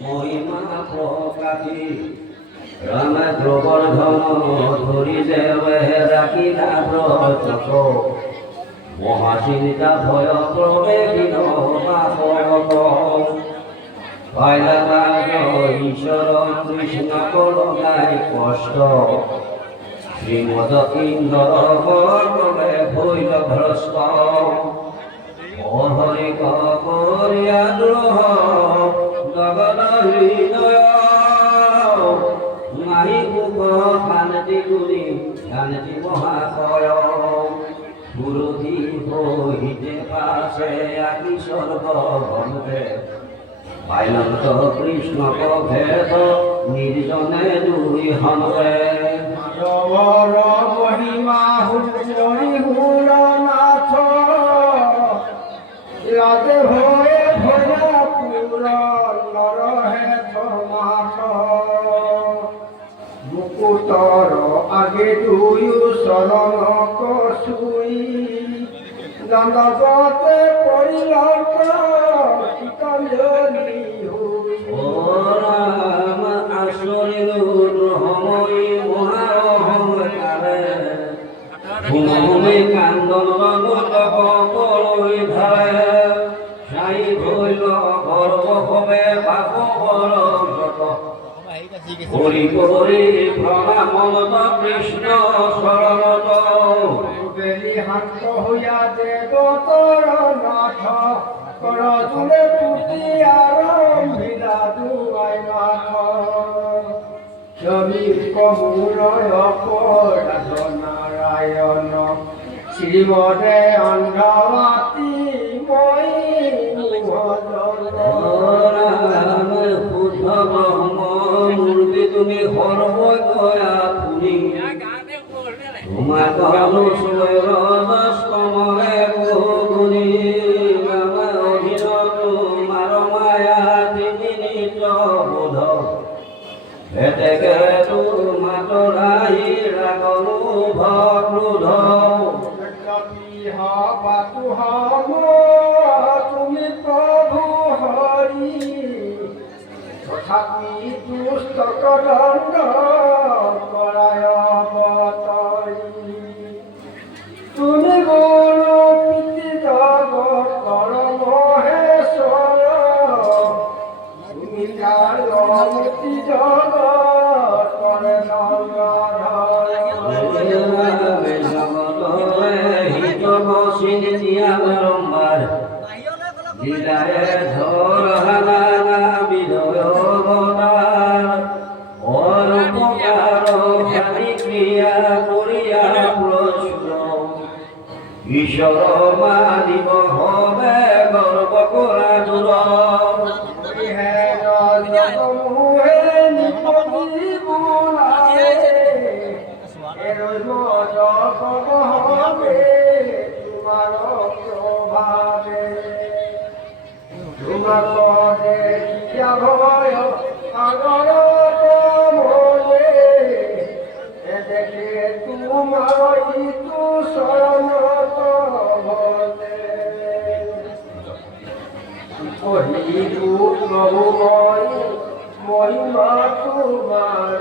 মহিমা প্রকাশী রামে প্রবর্ধন ধরি দেবে রাখিলা ব্রতক মহাচিন্তা ভয় প্রবেগীন বাপক পাইলা ঈশ্বর কৃষ্ণ করুণায় কষ্ট শ্রীমদ ইন্দ্র কর্মে ভৈল ভ্রষ্ট অহরি করিয়া দ্রোহ জগন হৃদয় মাহি মুখ শান্তি গুণী শান্তি মহাশয় পুরোধি হইতে পাশে আকি স্বর্গ বন্ধে পাইলন্ত কৃষ্ণ ভেদ নির্জনে দুই হনবে মাধবর মহিমা হুরি হুর নাথ রাধে ভয়ে ভয়া পুর নরহে মাথ মুকুটর আগে দুই শরণ কসুই দণ্ডবতে পরিলক চিতলি হুই ও রাম আশ্রয় রহময়ী মহারহমকারে ভূমি কান্দন রঘুতক পরই ধারে সাই ভৈল গর্ব হবে বাপ বরত হরি হরি প্রণামনত কৃষ্ণ শরণত বেলি হাত হইয়া দেবতর নাথ কর তুলে পুতি আরম্ভিলা দুয়াই নাথ সমীর কমূলয় অপরাধ নারায়ণ শ্রীমদে অন্ধবাতি মই রাম শুদ্ধ ব্রহ্ম মূর্তি তুমি সর্বদয়া ফুলি তোমার অনুসয় রজস্তমে বহুগুণী রাম অধীন তোমার মায়া তিনি নিজ বোধ ভেটেকে তোমার রাহি রাগনু ভক্রুধ তুমি প্রভু হরি তথাপি দুষ্টক দণ্ড করায় অবতরি তুমি গুণ পিতি জগৎ মহেশ্বর তুমি কালমূর্তি জগৎ করে বারম্বার দিদায়ে ধর হানা বিদয় অবতার অরূপকার জ্ঞানী ক্রিয়া করিয়া প্রচুর ঈশ্বর মানিব হবে গর্ব করা দূর ভয় আগর মনে দেখে তোমার ইতু শরণত ভলে কহিলু প্রভু মহিমা তোমার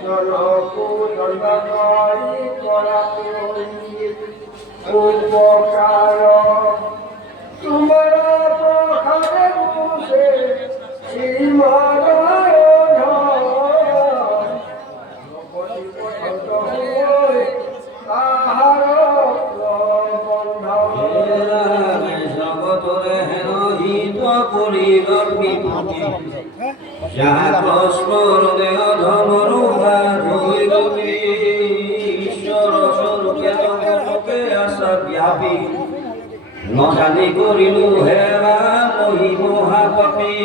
জনকু দণ্ড করি করা উপকার তোমার প্রখারে বসে শ্রীমনারায়ণ তাহার জগতরে হেন হিত করিবার বিভূতি যাহা প্রশ্নর দেহ ধমরুহা রইল ঈশ্বর স্বরূপে জগতকে আশা ব্যাপী নজানি করিলু হেরা মহি মহাপতি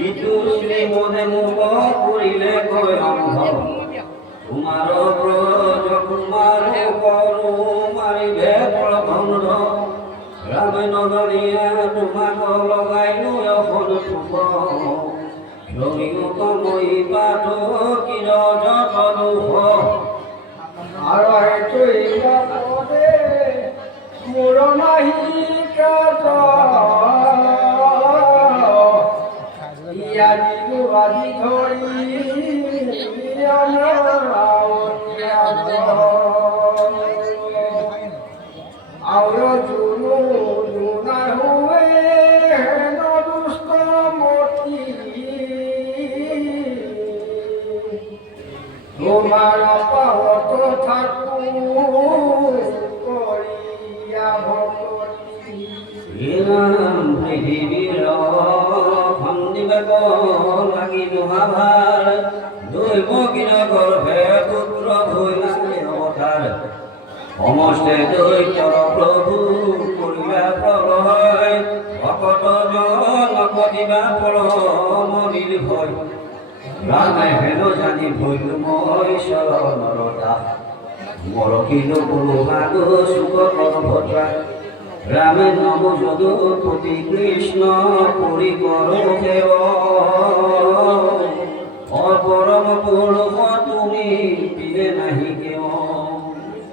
ইতু শ্রীমদে মুখ করিলে কয় অন্ধ তোমার ব্রজ কুমার করু মারিবে প্রবন্ধ রামে নগরিয়া তোমাক লগাইলু এখন সুখ জমিও মই পাঠ কির যতদুখ আর পদে মোর নাহি কাজ আওরা জুনু জুনা হুয়ে নদুষ্ট মতি তোমার পাওত থাকু করিয়া ভক্তি ইরাম পৃথিবীর ভান্দিবাক লাগি মহাভার দৈব কিন গর্ভে পুত্র হইলাম অবতার সমস্তে দৈত্যর প্রভু করিবা প্রলয় ভকত জন করিবা পরম নির্ভয় রামে হেন জানি ভৈল মই শরণরতা মর কিল গুরু ভাগ সুখ করভদ্রা রামে নম যদুপতি কৃষ্ণ পুরী কর দেব অপরম পুরুষ তুমি পিলে নাহি কেউ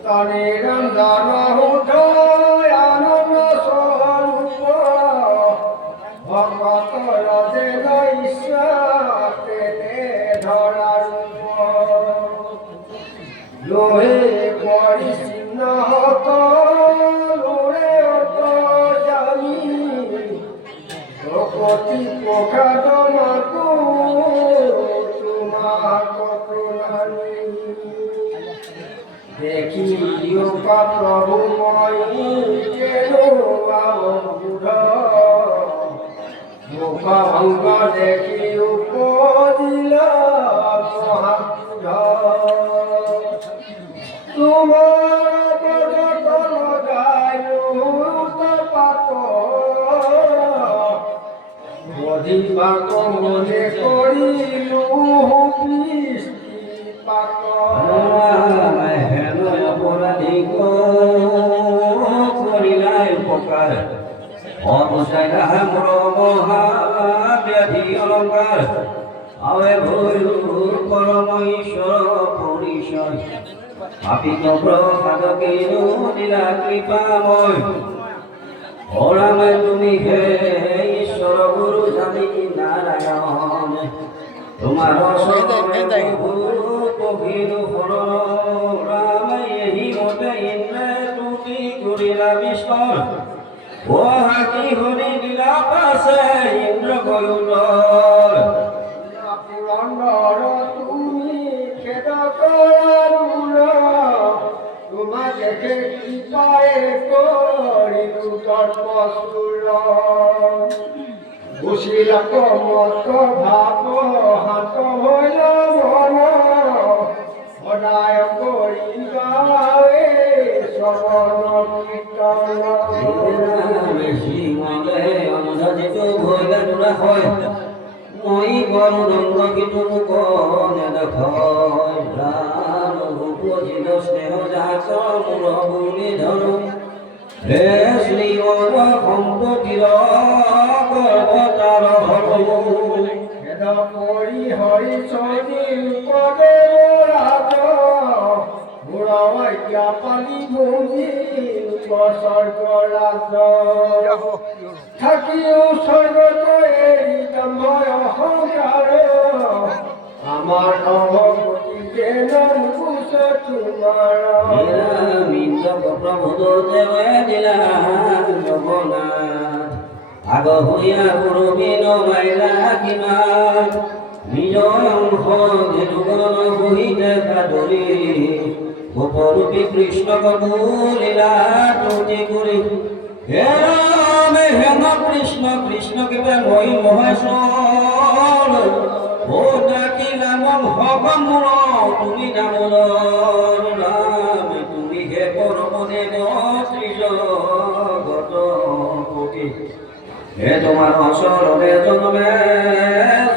তনে রঞ্জন উঠয় আনন্দ স্বরূপ ভগত রজেন ঈশ্বরে ধরা রূপ লোহে পরিচিন্ন হত লোরে অত জানি প্রকৃতি প্রখাদ মাতু তোমার প্রণামী দেখিও প্রভু মই কেন বুধ মুখ ভঙ্গ দেখি উপদিল মহাবুধ তোমার পদত লগায়ুত পাত বধিবাক মনে করিলু বৃষ্টিপাত হেন অপরাধী করিলাই উপকার অবসাইলা মোর মহাব্যাধি অলঙ্কার আবে ভৈল পরম ঈশ্বর পরিচয় পাপিত প্রসাদকে দিলা কৃপাময় ওরামে তুমি হে ঈশ্বর গুরু জানি নারায়ণ তোমার কহিল হরণ রামে এই মতে ইন্দ্রে তুতি করিলা বিস্ময় ও হাতি হরি দিলা পাশে ইন্দ্র গয়ুর পুরন্দর তুমি খেদ করুণ তোমা দেখে কৃপায় করিলু তর্পসুর বুঝিলা মত ভাব হাত হইল মন সদায় করি গায়ে শ্রবণ কীর্তন শ্রীমলে অনুধাজিত ভৈলা তোরা হয় মই গরুরঙ্গ কিটু মুখ নেদেখয় রাম উপজিত স্নেহ জাত মূল বুলি ধরু হে শ্রীমদ সম্পত্তির গর্ভতার হরু হেদ পৰি হৰি চৰি পদে ৰাজ বুঢ়া পালি ভূমি স্বৰ্গ ৰাজ থাকিও স্বৰ্গত এৰি দম্ভয় অহংকাৰ আমাৰ নভগতি যেন কুশ তোমাৰ প্রভু দেবে দিলা জগন্নাথ আগ হইয়া গুরু বিন মাইলা কিমান নিজ অংশ ধেনুগণ বহিতে কাদরি গোপরূপী কৃষ্ণ কবুলীলা তুতি করি হে রাম হেম কৃষ্ণ কৃষ্ণ কেবে মই মহেশ্বৰ ও ডাকি নাম ভগৱান মোৰ তুমি দামোদৰ ৰাম তুমি হে পৰম দেৱ শ্ৰীজগত কোটি হে তোমাৰ চৰণে জনমে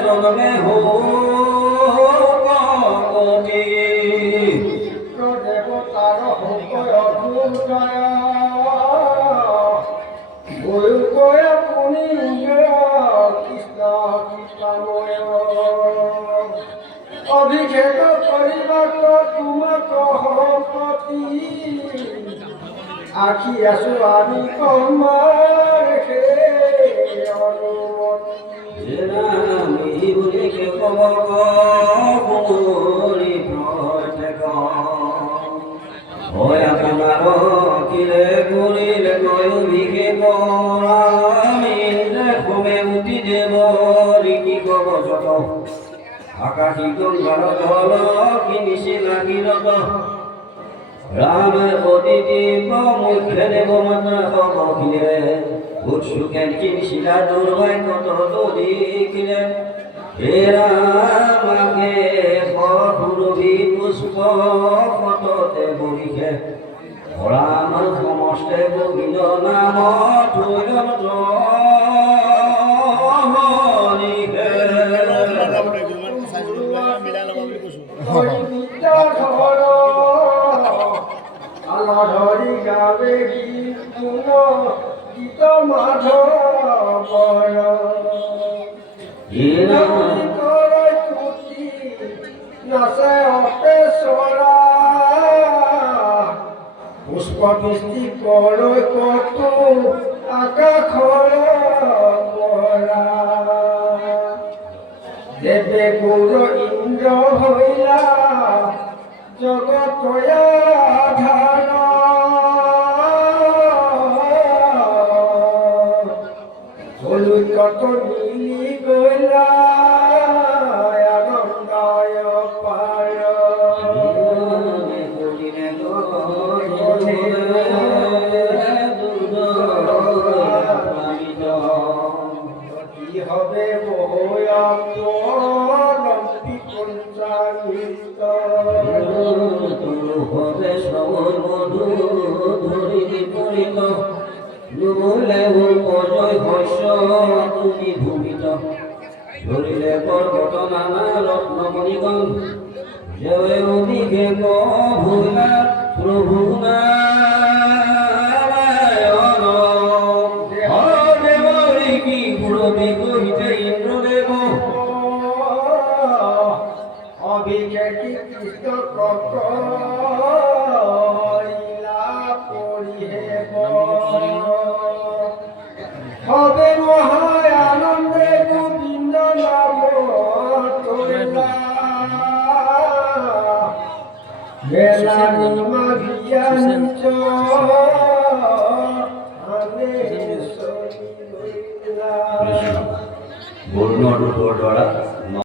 জনমে হৌকতি দেৱতাৰ অভুজয় গৈ আপুনি কৃষ্ণ কৃষ্ণময় অভিষেক কৰিবাক তোমাক সম্পত্তি আখি আছো আমি কমাৰ অনুমতি ৰামি বুলি ক'ব শুনি প্ৰত্যেক হয় আপোনাৰ সখিলে করিলে কয় ভিকে আমি ঘুমে উঠি দেব ঋকি কব যত আকাশী গঙ্গার জল কি নিশি লাগিল রামের অতিথি মুখে দেব মাত্রা সখিলে উৎসুকে চিনশিলা দুর্বাই কত দেখিলে হে রামাকে সরবি পুষ্প কততে বলিকে রাম সমস্তে গোবিন্দ নাম থৈল ধৰি গাবে গীত গীত মাধৱ নাচে অপেশ্বৰা পুষ্প বৃষ্টি কৰৈ কতো আকাশৰ পৰা দেৱে গৌৰ ইন্দ্ৰ হৈলা জগতয়া ধাৰ কত মিলি গলা আনন্দয় পাৰ কি হবে বহয়াম্পি পঞ্চামিত হবে শ্রবণ মধু ধরিবি পরিত নুলে অজয় শস্য তুমি ভূমিত ধরিলে পর্বত নানা রত্নমণিগণ জয় অভিষেক ভূলা প্রভু নারায়ণ দেব কি পুরবি কহিতে ইন্দ্রদেব অভিষেকী কৃষ্ণ করিলা পরিহেব হবে মহায় আনন্দে গোবিন্দ নাম তোলা মেলা নিমা বিয়া নিচ